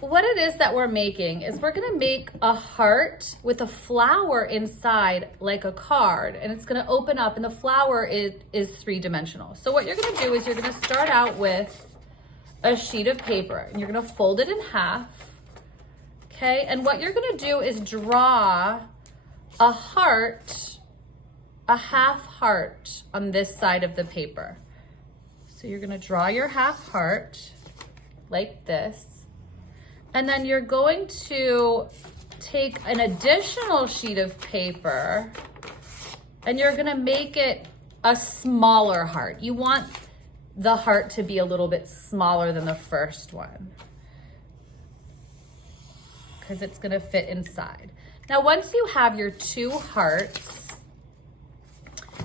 what it is that we're making is we're gonna make a heart with a flower inside like a card, and it's gonna open up, and the flower is three-dimensional. So what you're gonna do is you're gonna start out with a sheet of paper, and you're gonna fold it in half, okay? And what you're gonna do is draw a heart, a half heart on this side of the paper. So you're gonna draw your half heart like this. And then you're going to take an additional sheet of paper and you're gonna make it a smaller heart. You want the heart to be a little bit smaller than the first one because it's gonna fit inside. Now, once you have your two hearts,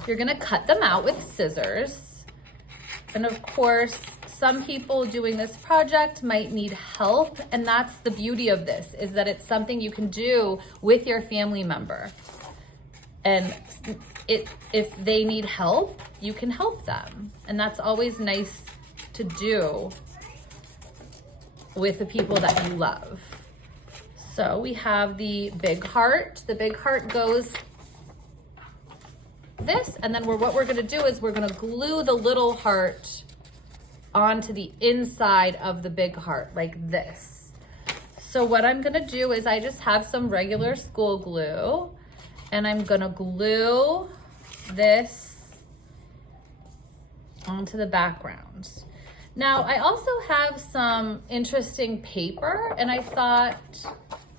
you're gonna cut them out with scissors. And of course, some people doing this project might need help, and that's the beauty of this, is that it's something you can do with your family member. And if they need help, you can help them. And that's always nice to do with the people that you love. So we have the big heart. The big heart goes this, and then what we're gonna do is we're gonna glue the little heart onto the inside of the big heart like this. So what I'm gonna do is I just have some regular school glue, and I'm gonna glue this onto the background. Now, I also have some interesting paper, and I thought,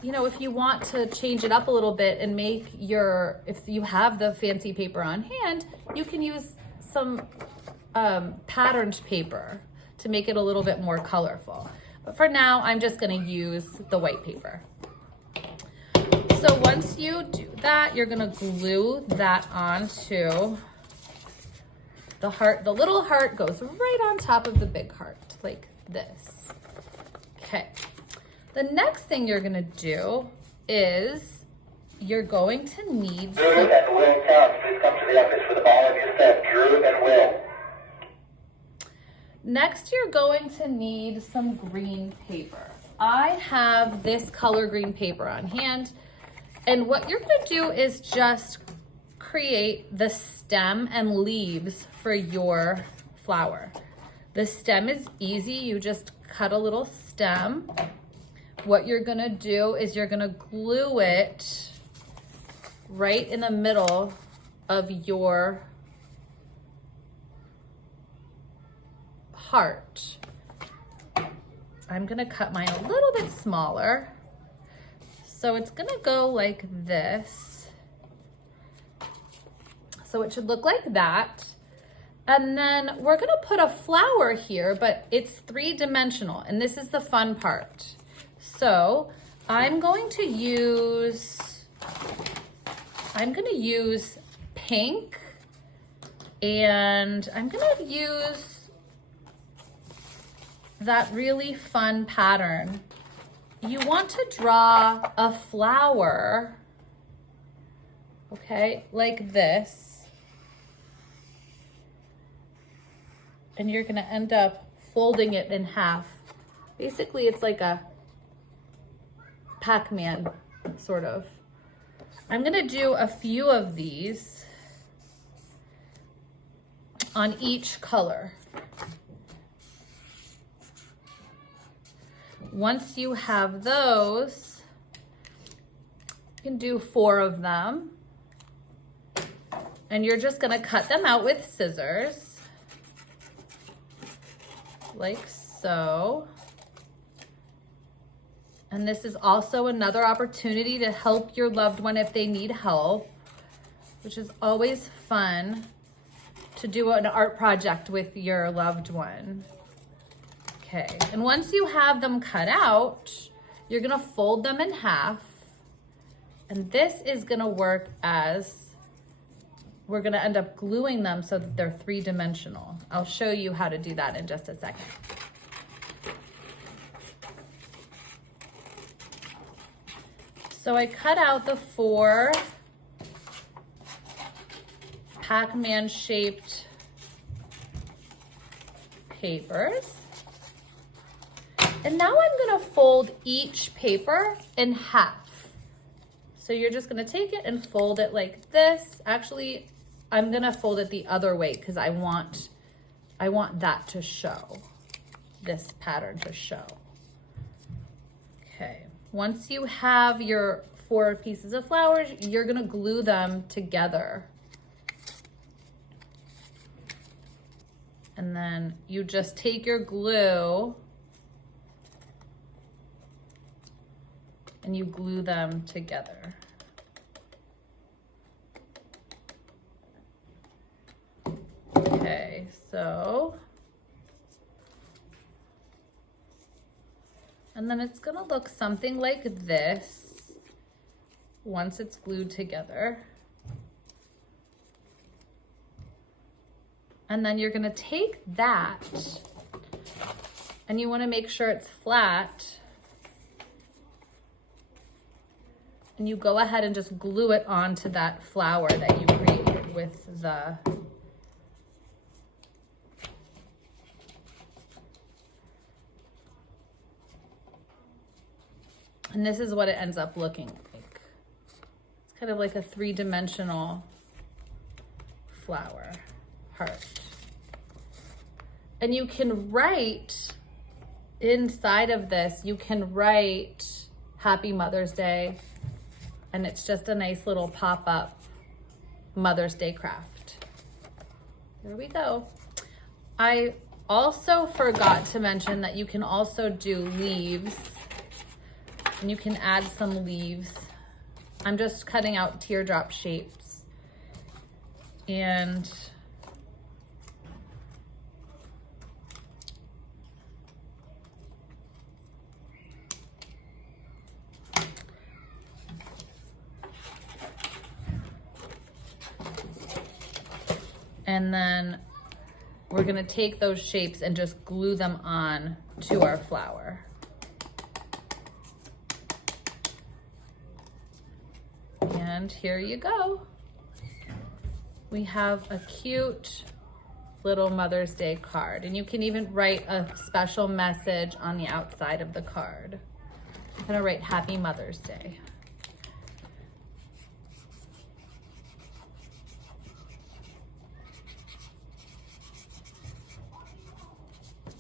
you know, if you want to change it up a little bit and make if you have the fancy paper on hand, you can use some patterned paper to make it a little bit more colorful. But for now, I'm just gonna use the white paper. So once you do that, you're gonna glue that onto the heart. The little heart goes right on top of the big heart, like this. Okay. The next thing you're gonna do is you're going to need Drew and Will Counts, please come to the office for the ball of your set. Drew and Will. Next, you're going to need some green paper. I have this color green paper on hand, and what you're gonna do is just create the stem and leaves for your flower. The stem is easy. You just cut a little stem. What you're gonna do is you're gonna glue it right in the middle of your heart. I'm gonna cut mine a little bit smaller. So it's gonna go like this. So it should look like that. And then we're gonna put a flower here, but it's three-dimensional, and this is the fun part. So I'm going to use pink, and I'm gonna use that really fun pattern. You want to draw a flower, okay, like this. And you're gonna end up folding it in half. Basically, it's like a Pac-Man, sort of. I'm gonna do a few of these on each color. Once you have those, you can do 4 of them. And you're just gonna cut them out with scissors, like so. And this is also another opportunity to help your loved one if they need help, which is always fun to do an art project with your loved one. Okay, and once you have them cut out, you're gonna fold them in half. And this is gonna work as, we're gonna end up gluing them so that they're three-dimensional. I'll show you how to do that in just a second. So I cut out the 4 Pac-Man shaped papers. And now I'm gonna fold each paper in half. So you're just gonna take it and fold it like this. Actually, I'm gonna fold it the other way because I want that to show, this pattern to show. Okay, once you have your 4 pieces of flowers, you're gonna glue them together. And then you just take your glue and you glue them together. Okay, so, and then it's gonna look something like this once it's glued together. And then you're gonna take that and you wanna make sure it's flat. And you go ahead and just glue it onto that flower that you created with the and this is what it ends up looking like. It's kind of like a 3-dimensional flower heart. And you can write inside of this, you can write Happy Mother's Day. And it's just a nice little pop-up Mother's Day craft. There we go. I also forgot to mention that you can also do leaves. And you can add some leaves. I'm just cutting out teardrop shapes. And then we're gonna take those shapes and just glue them on to our flower. And here you go. We have a cute little Mother's Day card. And you can even write a special message on the outside of the card. I'm gonna write Happy Mother's Day.